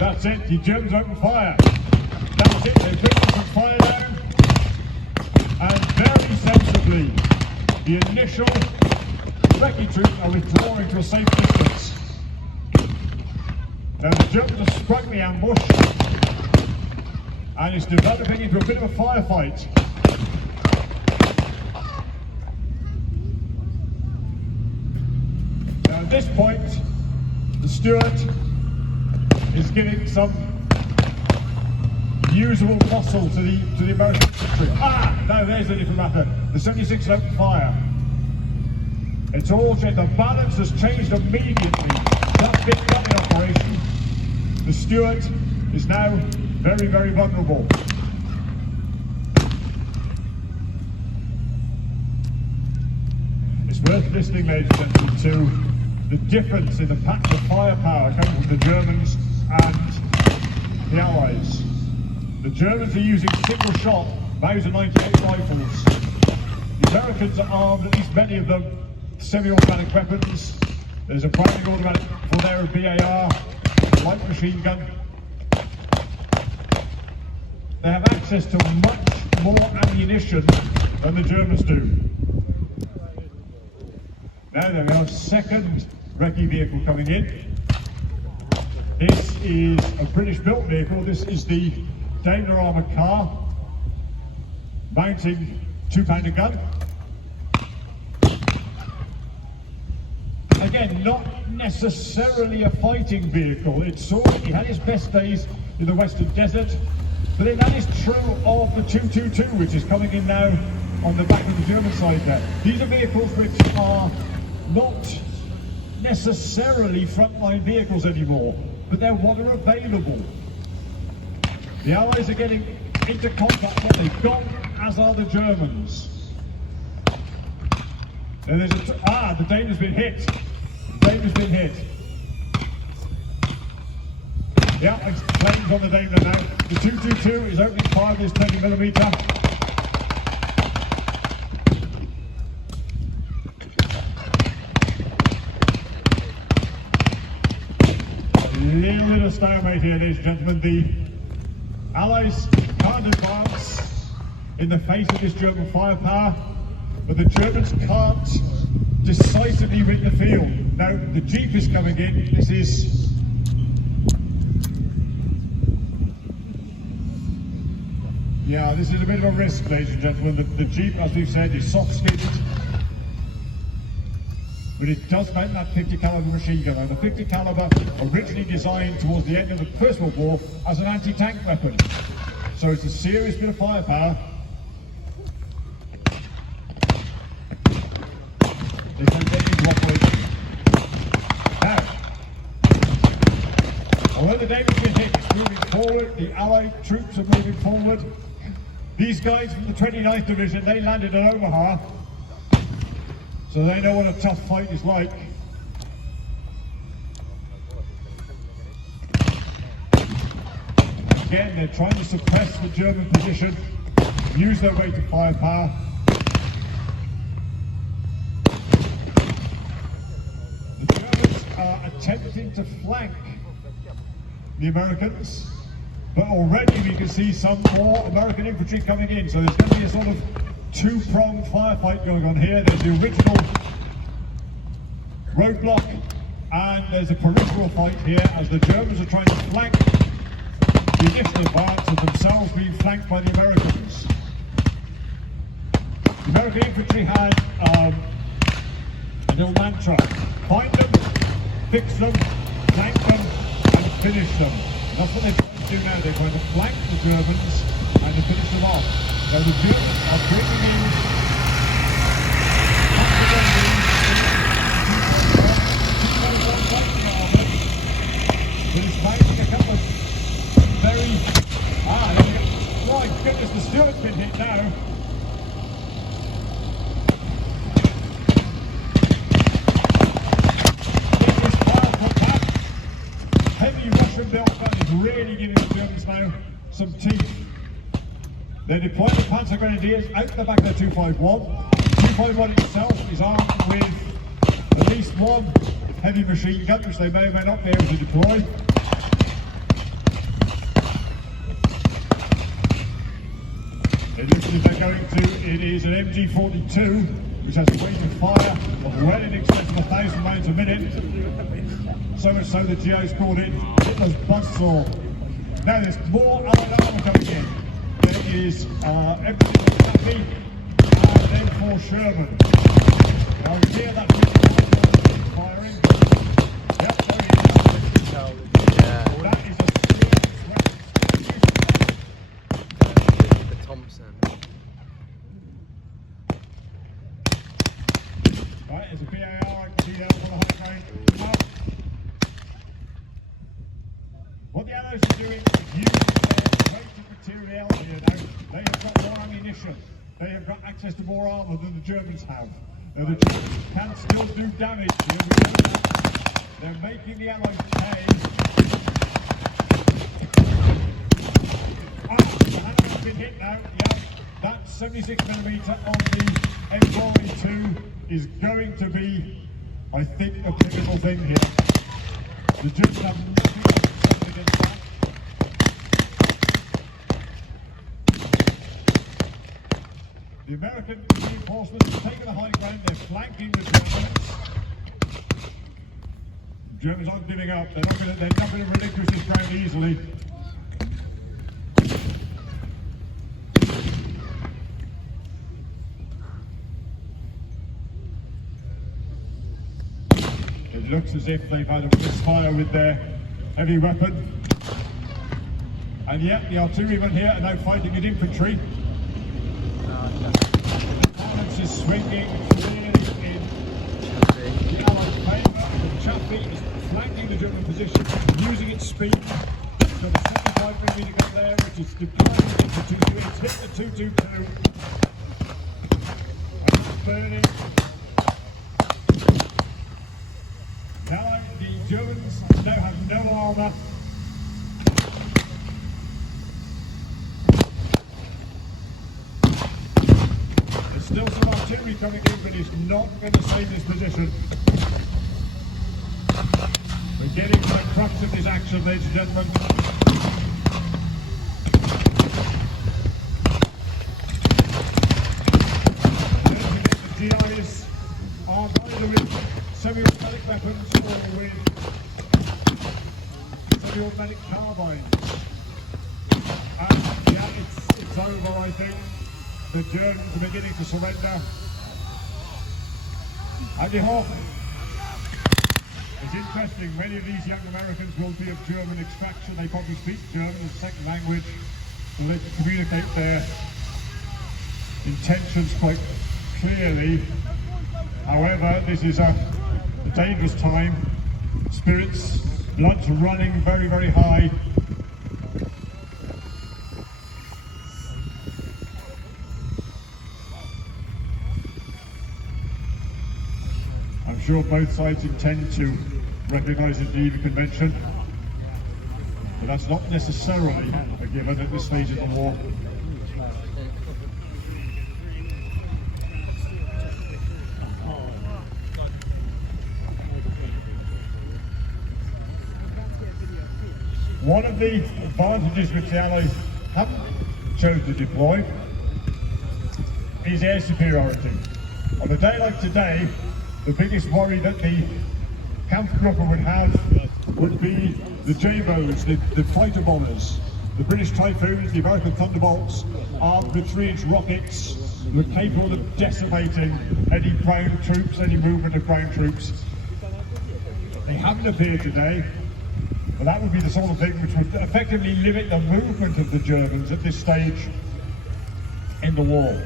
That's it, the Germans open fire. That's it, they bring some fire down. And very sensibly, the initial recce troops are withdrawing to a safe distance. Now the Germans have sprung the ambush, and it's developing into a bit of a firefight. Now at this point, the Stuart is giving some usable muscle to the American infantry. Now there's a different matter. The 76 open fire. It's all changed. The balance has changed immediately. That big gunning operation, the Stuart is now very, very vulnerable. It's worth listening, ladies and gentlemen, to the difference in the patch of firepower coming from the Germans and the Allies. The Germans are using single shot Mauser 98 rifles. The Americans are armed, at least many of them, semi-automatic weapons. There's a priming automatic for their BAR, light machine gun. They have access to much more ammunition than the Germans do. Now there we are, second recce vehicle coming in. This is a British-built vehicle. This is the Daimler armoured car, mounting 2-pounder gun. Again, not necessarily a fighting vehicle. It had its best days in the Western Desert, but that is true of the 222, which is coming in now on the back of the German side there. These are vehicles which are not necessarily frontline vehicles anymore, but they're what are available. The Allies are getting into combat what they've got, as are the Germans. And there's the Daimler's been hit. The Daimler's been hit. Yeah, flames on the Daimler now. The 222 is opening fire with his 20mm. Little bit of stalemate here, ladies and gentlemen. The Allies can't advance in the face of this German firepower, but the Germans can't decisively rid the field. Now, the Jeep is coming in. This is a bit of a risk, ladies and gentlemen. The Jeep, as we've said, is soft-skinned, but it does mount that 50 caliber machine gun. Now, the 50 caliber originally designed towards the end of the First World War as an anti-tank weapon. So it's a serious bit of firepower. They can get into operation. Now, although the Daimler's been hit, it's moving forward. The Allied troops are moving forward. These guys from the 29th Division, they landed at Omaha, so they know what a tough fight is like. Again, they're trying to suppress the German position, use their weight of firepower. The Germans are attempting to flank the Americans, but already we can see some more American infantry coming in, so there's going to be a sort of two-pronged firefight going on here. There's the original roadblock, and there's a peripheral fight here as the Germans are trying to flank the initial advance of themselves being flanked by the Americans. The American infantry had a little mantra: find them, fix them, flank them, and finish them. That's what they're trying to do now. They're going to flank the Germans and to finish them off. Now the Germans are bringing in but it's finding a couple of very my goodness, the Stuart's been hit now. This fire from that heavy Russian built gun is really giving the Germans now some teeth. They're deploying the Panzer Grenadiers out the back of the 251. The 251 itself is armed with at least one heavy machine gun, which they may or may not be able to deploy. It looks as if they're going to, it is an MG42, which has a rate of fire of well in excess of 1,000 rounds a minute. So much so the GI's called it Hitler's buzzsaw. Now there's more Allied armour coming in. There is everything for Taffy and then for Sherman. Now you hear that firing. Yep, there he is. Yeah. That is a serious The Thompson. right, there's a BAR, I can see there on the high ground. Now, what the Allies are doing is using their weight of material here now. They have got more ammunition. They have got access to more armour than the Germans have. Now the Germans can still do damage here. We know that. They're making the Allies pay. The Allies have been hit now. Yeah, that 76mm on the M42 is going to be, I think, a pivotal thing here. The Germans have nothing against that. The American reinforcements have taken the high ground, they're flanking the Germans. The Germans aren't giving up, they're not going to relinquish this ground easily. It looks as if they've had a misfire with their heavy weapon. And yet the artillerymen here are now fighting with infantry. The balance is swinging clearly in the Allied favour. The Chaffee is flanking the German position, using its speed. So the second rifle meeting up there, which is deploying into 2-2. It's hit the 2-2-2. And it's burning. Now the Germans now have no armour. There's still some artillery coming in, but it's not going to save this position. We're getting to the crux of this action, ladies and gentlemen. The GIs are either with semi-automatic weapons or with semi-automatic carbines. And yeah, it's over, I think. The Germans are beginning to surrender. And you hope. It's interesting, many of these young Americans will be of German extraction. They probably speak German as a second language, so they can communicate their intentions quite clearly. However, this is a dangerous time. Spirits, blood's running very, very high. I'm sure both sides intend to recognise the Geneva Convention, but that's not necessarily a given at this stage of the war. One of the advantages which the Allies haven't chosen to deploy is air superiority. On a day like today, the biggest worry that the Kampfgruppe would have would be the J-boats, the fighter bombers, the British Typhoons, the American Thunderbolts, armed with 3-inch rockets, were capable of decimating any ground troops, any movement of ground troops. They haven't appeared today, but that would be the sort of thing which would effectively limit the movement of the Germans at this stage in the war.